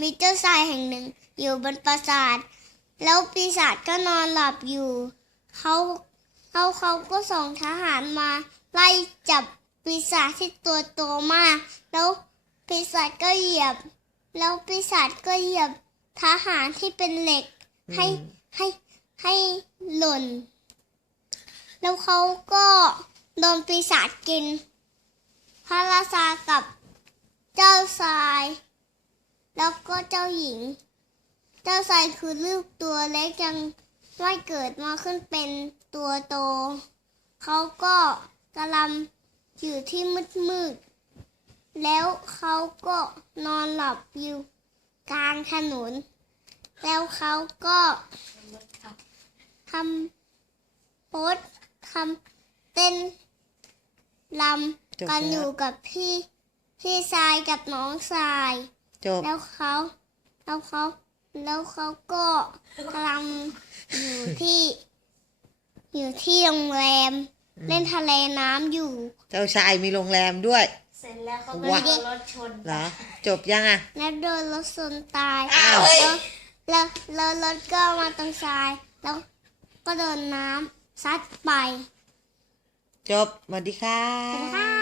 มีเจ้าชายแห่งหนึ่ง อยู่บนปราสาท แล้วปีศาจก็นอนหลับอยู่ เขาเขาเขาก็ส่งทหารมา ไล่จับปีศาจที่ตัวโตมาก แล้วปีศาจก็เหยียบ แล้วปีศาจก็เหยียบทหารที่เป็นเหล็ก ให้ให้ให้หล่น แล้วเขาก็โดนปีศาจกิน พระราชากับเจ้าชาย แล้วก็เจ้าหญิง เจ้าชายคือลูกตัวเล็กยังไม่เกิดมาขึ้นเป็นตัวโต เขาก็กำลังอยู่ที่มืดมืดๆแล้วเขาก็นอนหลับอยู่กลางถนน แล้วเขาก็ทำโพสทำเต้นลำกันอยู่กับพี่ พี่ชายกับน้องชาย จบ แล้วเขาแล้วเขาแล้วเขาก็กำลังอยู่ที่ อยู่ที่โรงแรมเล่นทะเลน้ำอยู่ เจ้าชายมีโรงแรมด้วย เสร็จแล้วเขาก็ว้าโดนรถชนเหรอ จบยังอะ แล้วโดนรถชนตายอ้าว แล้วแล้วแล้วรถก็มาตรงชาย แล้วก็โดนน้ำซัดไปจบสวัสดีค่ะครับบ๊ายบาย